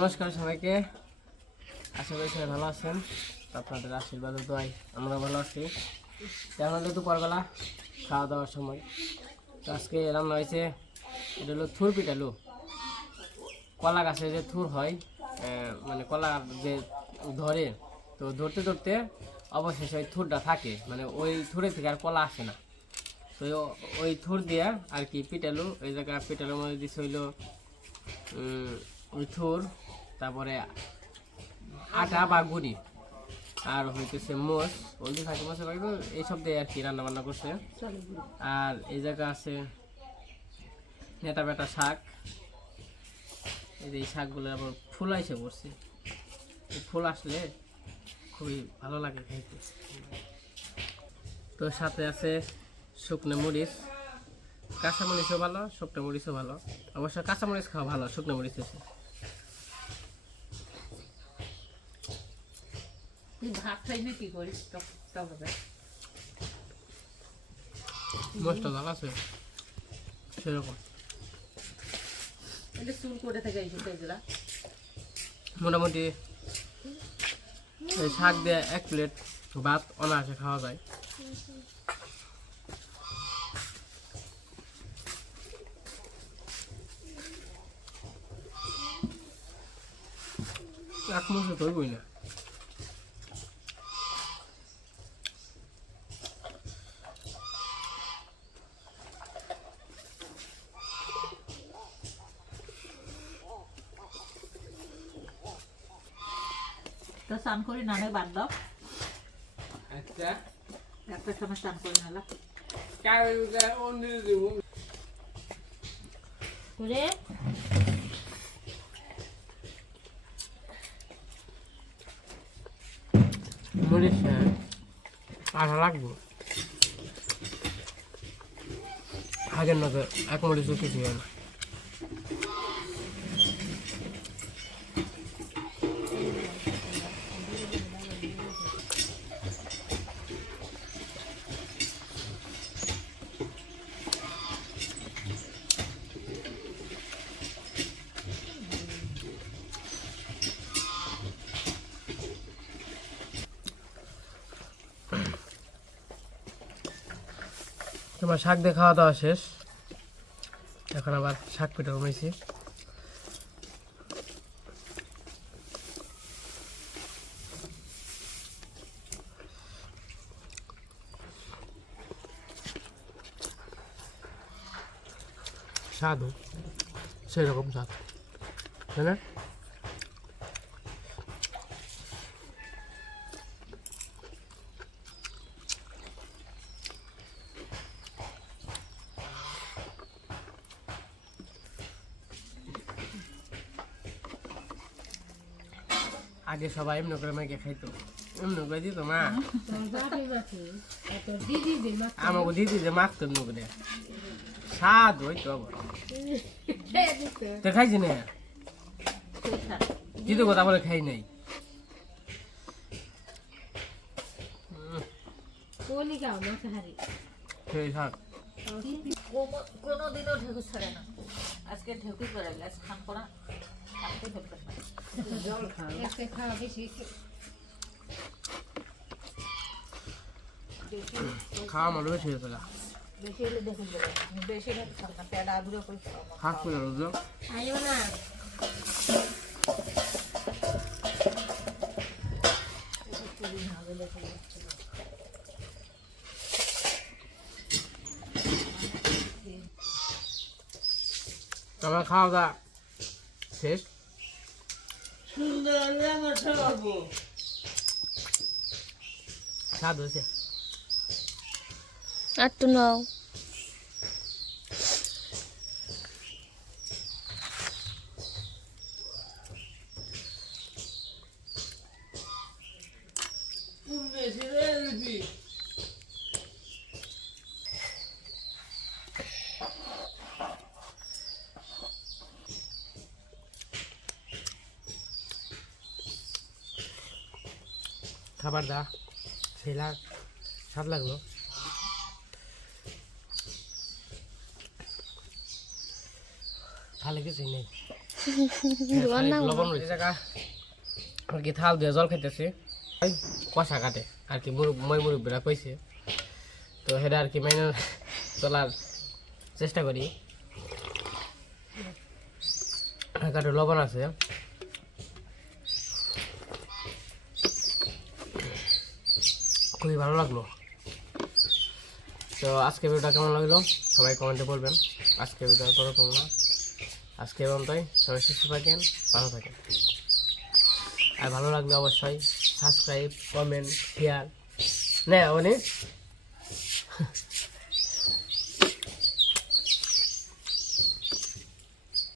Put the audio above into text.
নমস্কার সবাইকে, আশা করি সবাই ভালো আছেন। আপনাদের আশীর্বাদ ও দোয়ায় আমরা ভালো আছি। আমাদের দুপুরবেলা খাওয়া দাওয়ার সময় তো আজকে রান্না হয়েছে, এটা হলো থুর পিঠালু। কলা গাছে যে থুর হয়, মানে কলা যে ধরে, তো ধরতে ধরতে অবশেষে ওই থুরটা থাকে, মানে ওই থুরে থেকে আর কলা আসে না। তো ওই থুর দিয়ে আর কি পিঠালু, ওই জায়গায় পিঠালুর মধ্যে দিচ্ছে হইলো ওই থুর, তারপরে আটা বা গুড়ি, আর হইতেছে মোষ, হলদি ফাঁকি মশলা লাগবে, এইসব দিয়ে আর কি রান্না বান্না করছে। আর এই জায়গা আছে নেতা বেটা শাক, এই যে এই শাকগুলো আবার ফুল আইসে পড়ছে। ফুল আসলে খুবই ভালো লাগে খাইতে। তো সাথে আছে শুকনো মরিচ, কাঁচা মরিচও ভালো, শুকনো মরিচও ভালো। অবশ্য কাঁচা মরিচ খাওয়া ভালো, শুকনো মরিচ আছে। ভাত খাইলে কি করিস? মশলা ভালো আছে সেরকম। চুল করে থাকে মোটামুটি এই শাক দিয়ে 1 প্লেট ভাত অনায়াসে খাওয়া যায়। এক মুঠো ধরবই না। তো স্নান করি না বাদ দাও, একটা সময় স্নান করে নালা করে মরিচ আঠা লাগবে। আগের নজর এক মরিচ কিছু হয় না। তোমার শাক দিয়ে খাওয়া দাওয়া শেষ, এখন আবার শাক পিঠা কমেছি। স্বাদও সেরকম স্বাদ, তাই না? আগে সবাই এমনি করে মাকে খাইতো, এমনি করে দিত মা, আমাকে দিদি যে মাখতো এমনি করে, স্বাদ হইতো আবার। তো খাইছি না, দিদি কথা বলে খাই নাই। সেই শাক কোনোদিনও ঢেকু ছাড়ে না, আজকে ঢেকু করে খান করা খাওয়া মানুষ বেশি হয়ে গেল। বেশি হলে দেখুন বেশি খান না, পেট আদুরে করে হাত করে রোজ আমার খাওয়া দাওয়া শেষ। স্বাদ হয়েছে আর তো নাও খাবার দা সেই স্বাদ লাগলো। ভালো কিছুই নেই। লবণ রয়েছে জায়গা আর কি থাল দিয়ে জল খাইতেছি কষা কাটে আর কি মই মুরব্বীরা কইছে তো সেটা আর কি মেনে চলার চেষ্টা করি কাটে লবণ আছে খুবই ভালো লাগলো তো আজকে ভিডিওটা কেমন লাগলো সবাই কমেন্টে বলবেন আজকে ভিডিওটা করো না আজকে পর্যন্তই সবাই সুস্থ থাকেন ভালো থাকেন আর ভালো লাগলে অবশ্যই সাবস্ক্রাইব কমেন্ট শেয়ার না অনেক